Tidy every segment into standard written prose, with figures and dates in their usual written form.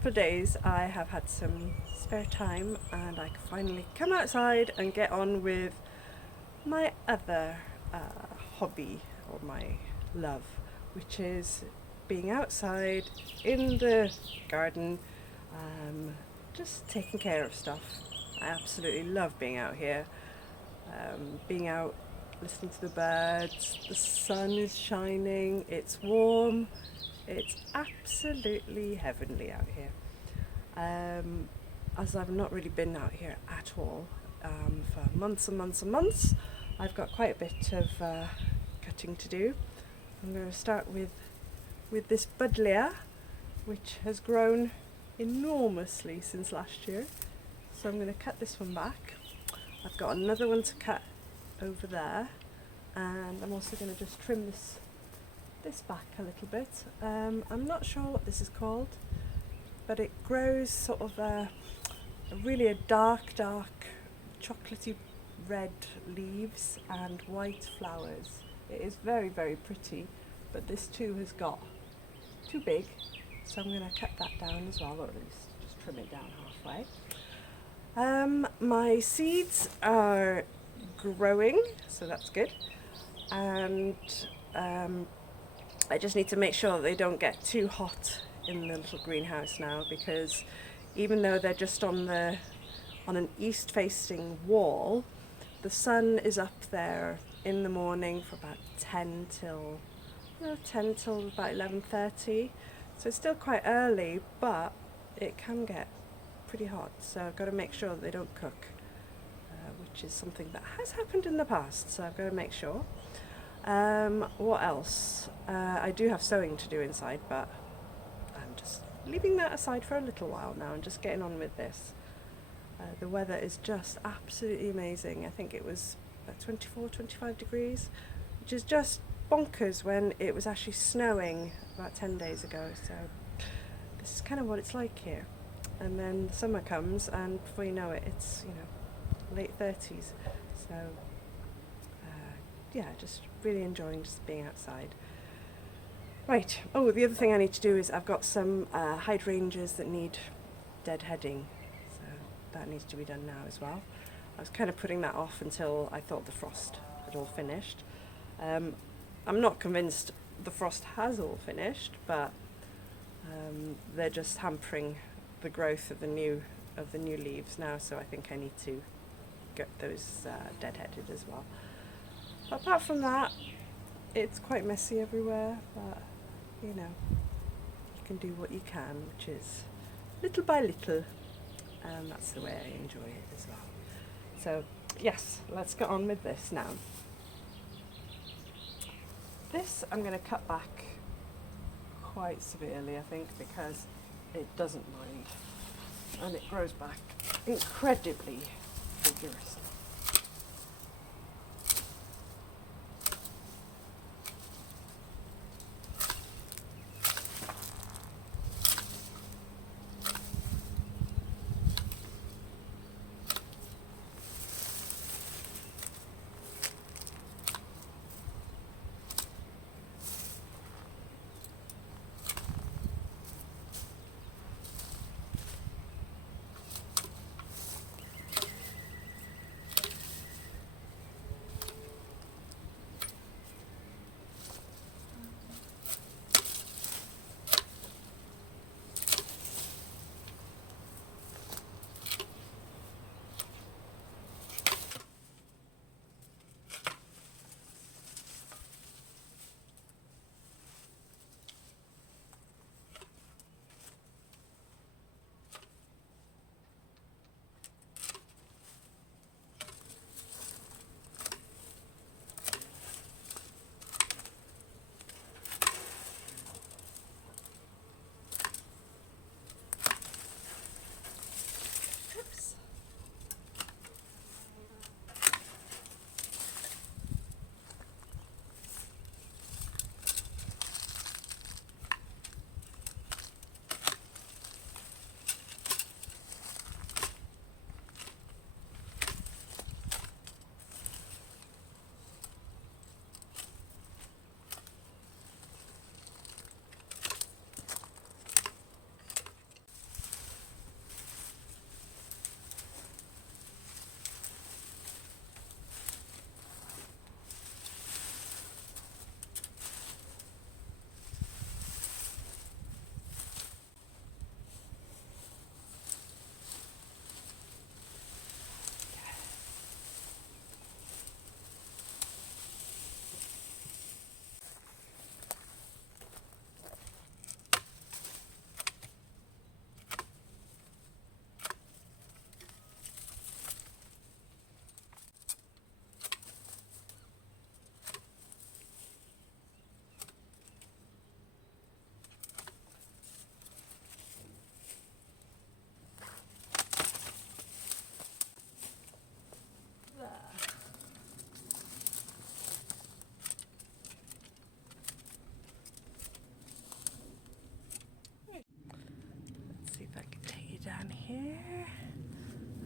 couple of days I have had some spare time and I can finally come outside and get on with my other hobby, or my love, which is being outside in the garden, just taking care of stuff. I absolutely love being out here, being out listening to the birds. The sun is shining, it's warm, it's absolutely heavenly out here. As I've not really been out here at all for months and months and months, I've got quite a bit of cutting to do. I'm going to start with this buddleia, which has grown enormously since last year. So I'm going to cut this one back. I've got another one to cut over there, and I'm also going to just trim this back a little bit. I'm not sure what this is called, but it grows sort of really a dark chocolatey red leaves and white flowers. It is very, very pretty, but this too has got too big, so I'm going to cut that down as well, or at least just trim it down halfway. My seeds are growing, so that's good, and I just need to make sure that they don't get too hot in the little greenhouse now, because even though they're just on an east facing wall, the sun is up there in the morning for about 10 till about 11:30, so it's still quite early, but it can get pretty hot, so I've got to make sure that they don't cook, which is something that has happened in the past, so I've got to make sure. What else? I do have sewing to do inside, but I'm just leaving that aside for a little while now and just getting on with this. The weather is just absolutely amazing. I think it was about 24, 25 degrees, which is just bonkers when it was actually snowing about 10 days ago. So this is kind of what it's like here. And then the summer comes, and before you know it, it's late 30s. So yeah, just really enjoying just being outside. Right. Oh, the other thing I need to do is I've got some hydrangeas that need deadheading. That needs to be done now as well. I was kind of putting that off until I thought the frost had all finished. I'm not convinced the frost has all finished, but they're just hampering the growth of the new leaves now, so I think I need to get those deadheaded as well. But apart from that, it's quite messy everywhere, but you can do what you can, which is little by little. And that's the way I enjoy it as well. So yes, let's get on with this now. This I'm going to cut back quite severely, I think, because it doesn't mind, and it grows back incredibly vigorously.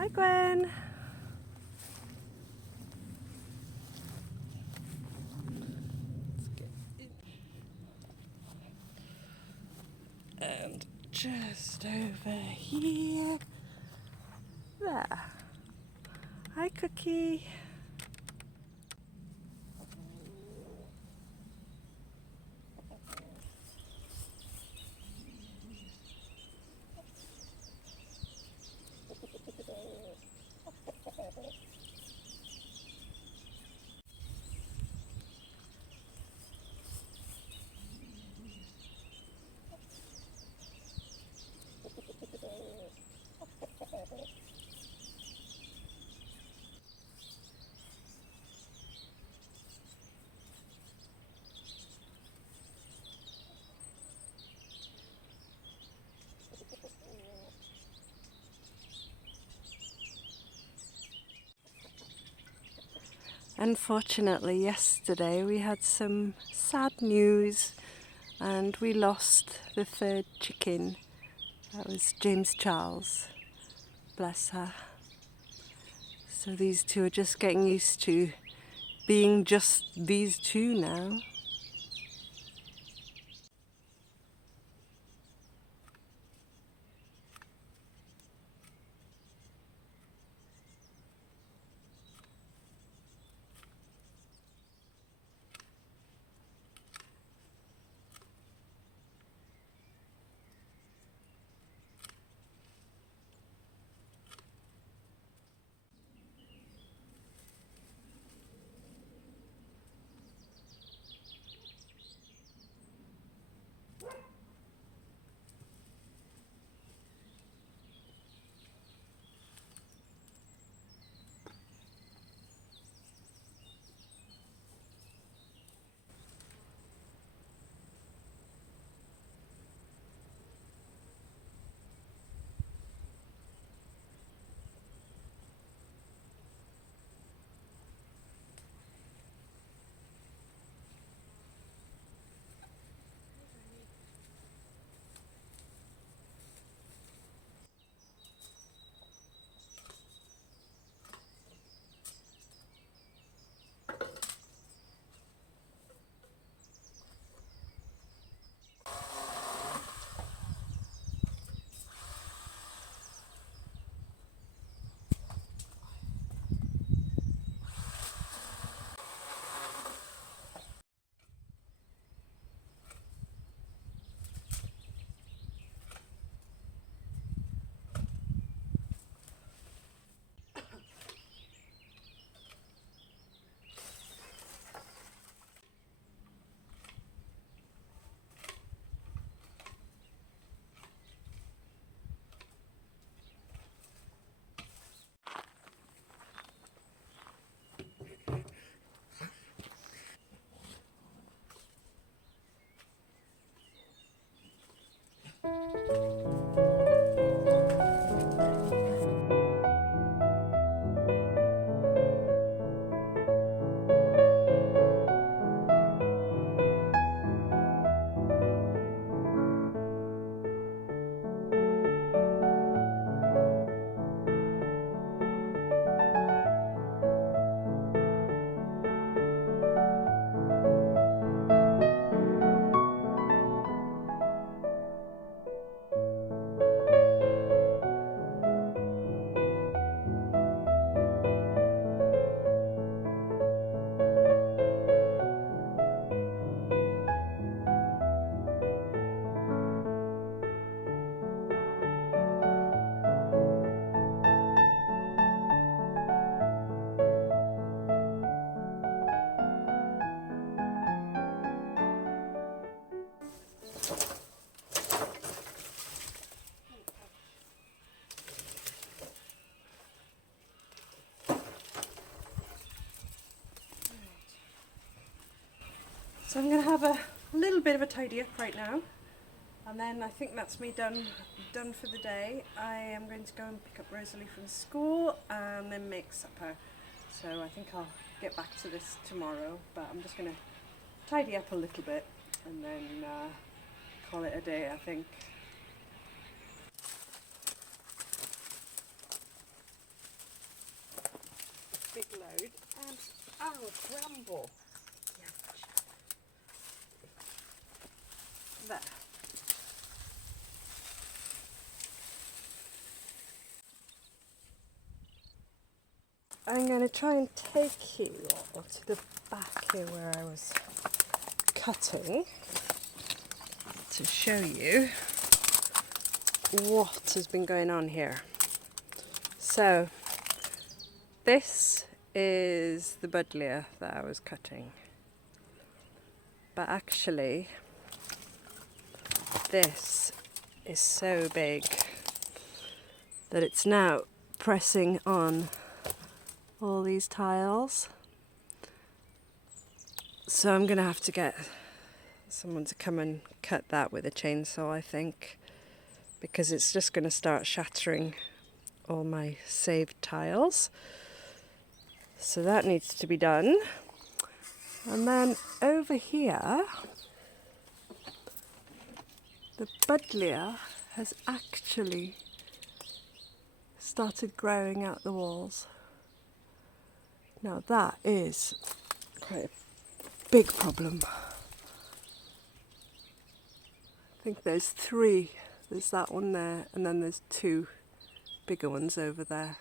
Hi, Gwen. And just over here. There. Hi, Cookie. Unfortunately, yesterday we had some sad news and we lost the third chicken. That was James Charles. Bless her. So these two are just getting used to being just these two now. So I'm going to have a little bit of a tidy up right now, and then I think that's me done for the day. I am going to go and pick up Rosalie from school and then make supper. So I think I'll get back to this tomorrow, but I'm just going to tidy up a little bit and then call it a day, I think. Oh, bramble. There. I'm going to try and take you to the back here where I was cutting to show you what has been going on here. So this is the buddleia that I was cutting, but actually this is so big that it's now pressing on all these tiles. So I'm gonna have to get someone to come and cut that with a chainsaw, I think, because it's just gonna start shattering all my saved tiles. So that needs to be done. And then over here, the buddleia has actually started growing out the walls. Now that is quite a big problem. I think there's 3. There's that one there, and then there's 2 bigger ones over there.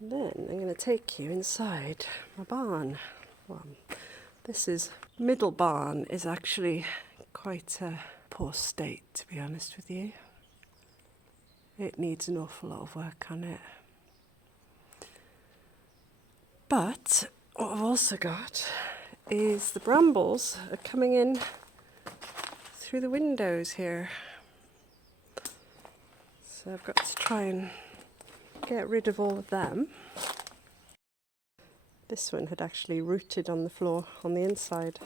And then I'm going to take you inside my barn. Well, middle barn is actually quite a poor state, to be honest with you. It needs an awful lot of work on it. But what I've also got is the brambles are coming in through the windows here. So I've got to try and get rid of all of them. This one had actually rooted on the floor on the inside.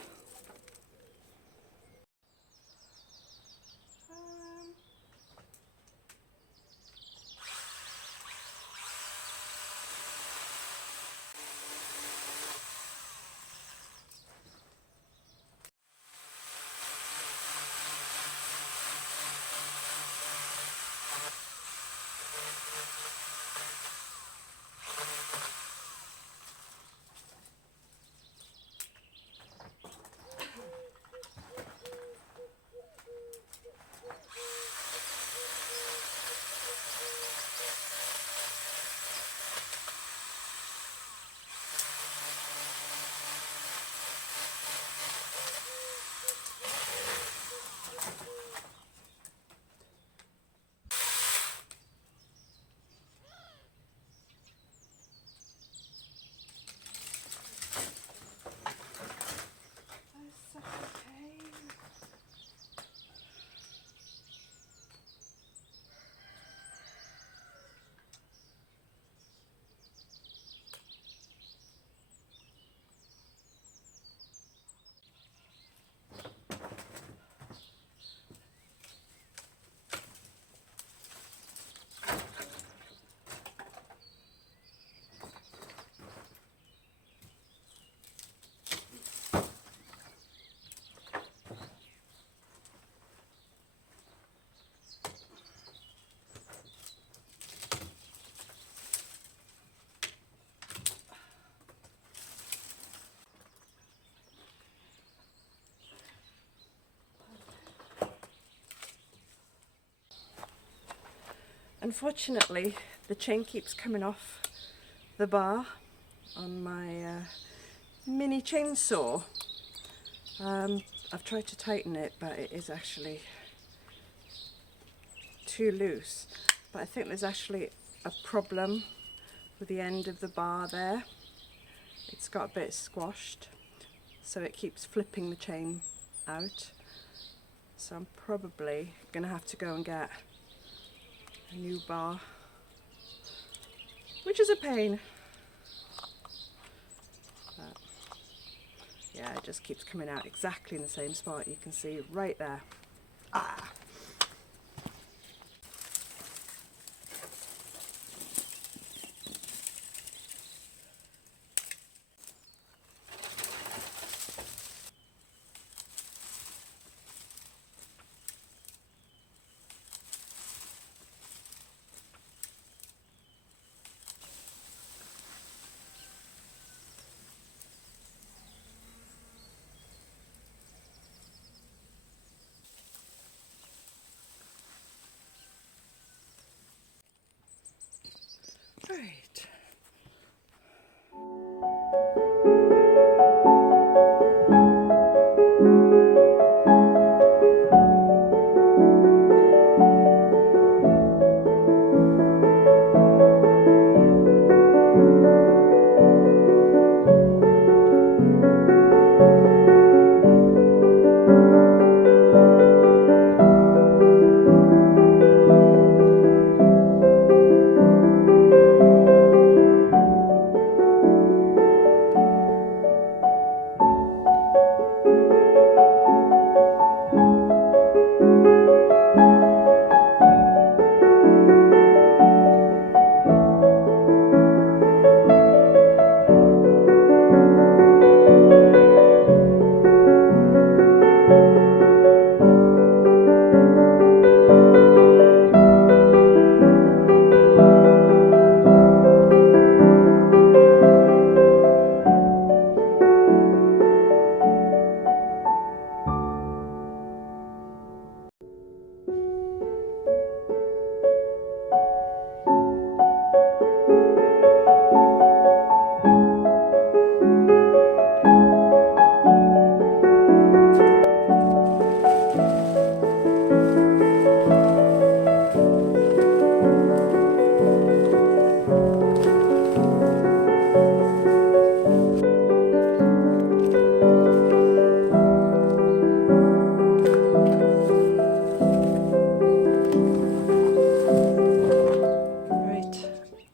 Unfortunately, the chain keeps coming off the bar on my mini chainsaw. I've tried to tighten it, but it is actually too loose. But I think there's actually a problem with the end of the bar there. It's got a bit squashed, so it keeps flipping the chain out. So I'm probably going to have to go and get a new bar, which is a pain. But yeah, it just keeps coming out exactly in the same spot. You can see right there. Ah!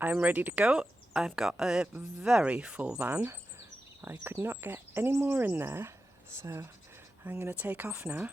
I'm ready to go. I've got a very full van. I could not get any more in there, so I'm going to take off now.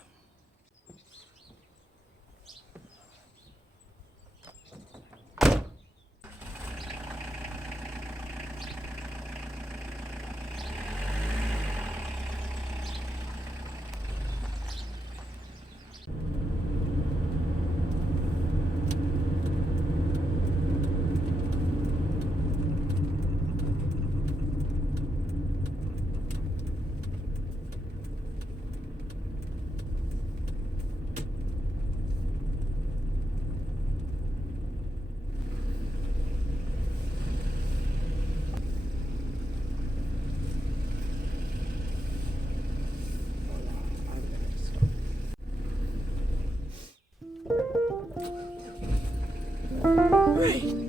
Righty.